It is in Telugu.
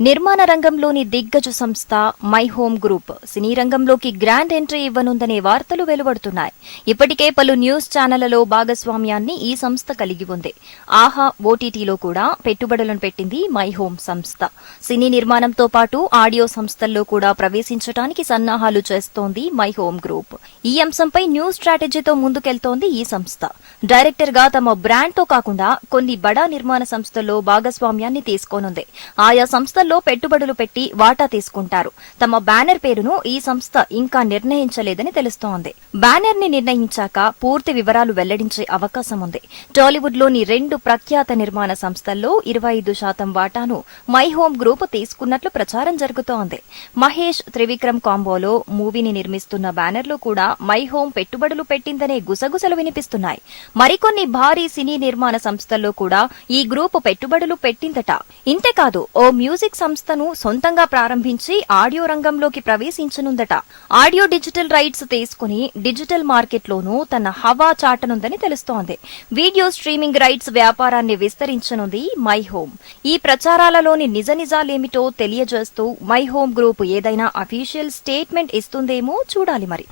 నిర్మాణ రంగంలోని దిగ్గజ సంస్థ మై హోమ్ గ్రూప్. సినీ రంగంలోకి గ్రాండ్ ఎంట్రీ ఇవ్వనుందనే వార్తలు వెలువడుతున్నాయి. ఇప్పటికే పలు న్యూస్ ఛానళ్ళలో భాగస్వామ్యాన్ని ఈ సంస్థ కలిగి ఉంది. ఆహా ఓటీటీలో కూడా పెట్టుబడులను పెట్టింది మై హోమ్ సంస్థ. సినీ నిర్మాణంతో పాటు ఆడియో సంస్థల్లో కూడా ప్రవేశించడానికి సన్నాహాలు చేస్తోంది మై హోమ్ గ్రూప్. ఈ అంశంపై న్యూ స్ట్రాటజీతో ముందుకెళ్తోంది ఈ సంస్థ. డైరెక్టర్గా తమ బ్రాండ్తో కాకుండా కొన్ని బడా నిర్మాణ సంస్థల్లో భాగస్వామ్యాన్ని తీసుకోనుంది. ఆయా సంస్థ సంస్థల్లో పెట్టుబడులు పెట్టి వాటా తీసుకుంటారు. తమ బ్యానర్ పేరును ఈ సంస్థ ఇంకా నిర్ణయించలేదని తెలుస్తోంది. బ్యానర్ని నిర్ణయించాక పూర్తి వివరాలు వెల్లడించే అవకాశం ఉంది. టాలీవుడ్లోని రెండు ప్రఖ్యాత నిర్మాణ సంస్థల్లో ఇరవై ఐదు శాతం వాటాను మై హోమ్ గ్రూప్ తీసుకున్నట్లు ప్రచారం జరుగుతోంది. మహేష్ త్రివిక్రమ్ కాంబోలో మూవీని నిర్మిస్తున్న బ్యానర్లో కూడా మై హోమ్ పెట్టుబడులు పెట్టిందనే గుసగుసలు వినిపిస్తున్నాయి. మరికొన్ని భారీ సినీ నిర్మాణ సంస్థల్లో కూడా ఈ గ్రూప్ పెట్టుబడులు పెట్టిందట. ఇంతేకాదు ఓ మ్యూజిక్ మ్యూజిక్ సంస్థను సొంతంగా ప్రారంభించి ఆడియో రంగంలోకి ప్రవేశించనుందట. ఆడియో డిజిటల్ రైట్స్ తీసుకుని డిజిటల్ మార్కెట్లోనూ తన హవా చాటనుందని తెలుస్తోంది. వీడియో స్ట్రీమింగ్ రైట్స్ వ్యాపారాన్ని విస్తరించనుంది మై హోమ్. ఈ ప్రచారాలలోని నిజ నిజాలేమిటో తెలియజేస్తూ మై హోమ్ గ్రూప్ ఏదైనా అఫీషియల్ స్టేట్మెంట్ ఇస్తుందేమో చూడాలి మరి.